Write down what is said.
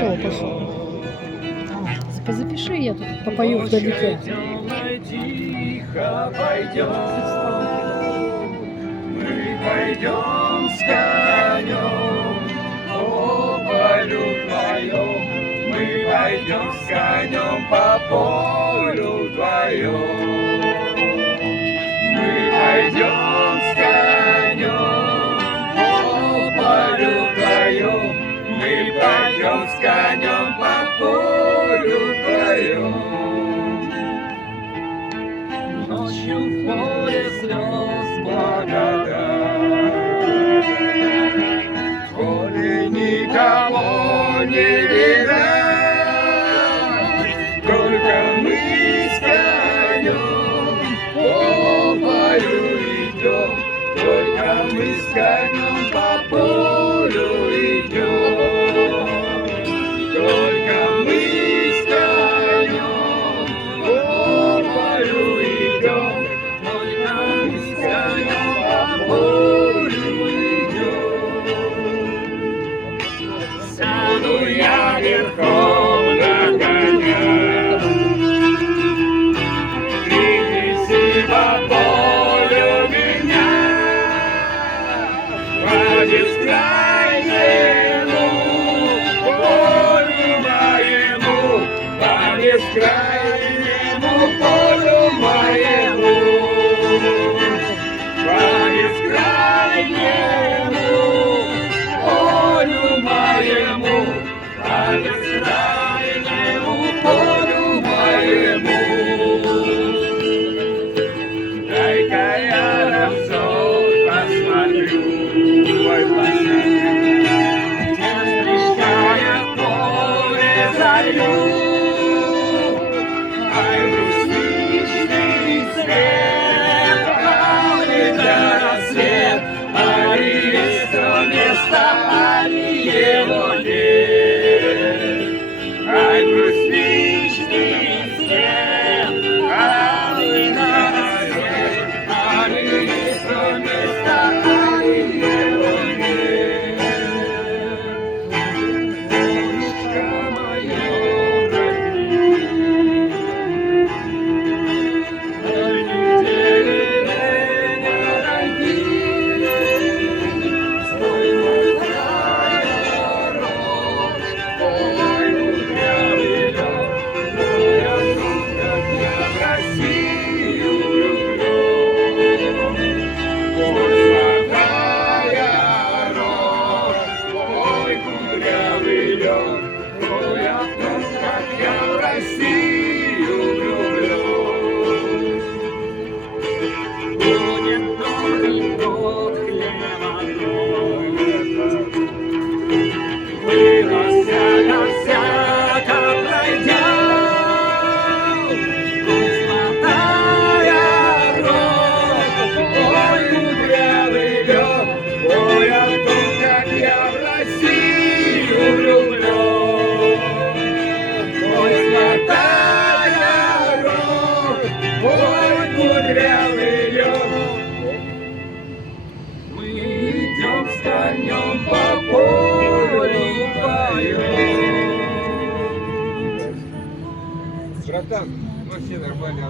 пошел. Запиши, я тут попою вдалеке. Тихо пойдем, мы пойдем с конем по полю твоем, мы пойдем с конем по полю твоем, мы пойдем с конем по полю твоем, мы пойдем с конем по полю твоем. Ночью в поле слез благодать, в поле никого не видать, только мы с конем по полю идем, только мы с конем по полю идем, только мы с конем по полю идем, только мы с конем по полю идем. Сяду я верхом на коня, привези по полю меня, по бескрайнему полю моему, по бескрайнему полю моему, по бескрайнему полю моему, по бескрайнему полю моему. Дай-ка я разок посмотрю, ой, посмотрю, где встречает поле зарю. Ай, брусничный цвет, али до рассвет, али есть то место, али его нет. Ай, брусничный цвет, али до рассвет, али есть то место, али его нет. Солнышко мое родное, с конем по полю твоем. Братан, ну все нормально.